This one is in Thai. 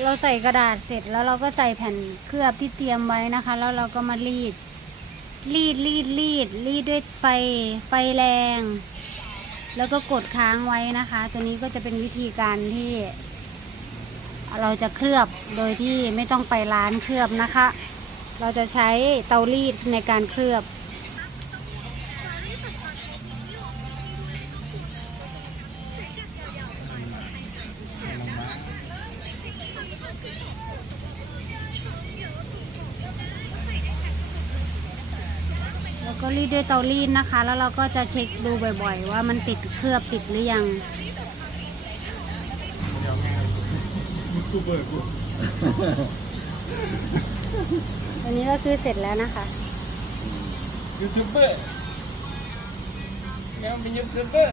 เราใส่กระดาษเสร็จแล้วเราก็ใส่แผ่นเคลือบที่เตรียมไว้นะคะ แล้วเราก็มารีด รีดรีดรีดรีดด้วยไฟไฟแรง แล้วก็กดค้างไว้นะคะ ตัวนี้ก็จะเป็นวิธีการที่ เราจะเคลือบโดยที่ไม่ต้องไปร้านเคลือบนะคะ เราจะใช้เตารีดในการเคลือบ ก็รีดด้วยเตารีดนะคะ แล้วเราก็จะเช็คดูบ่อยๆ ว่ามันติดเคลือบติดหรือยังยูทูบเบอร์กูอันนี้ก็คือเสร็จแล้วนะคะยูทูบเบอร์แมวเป็นยูทูบเบอร์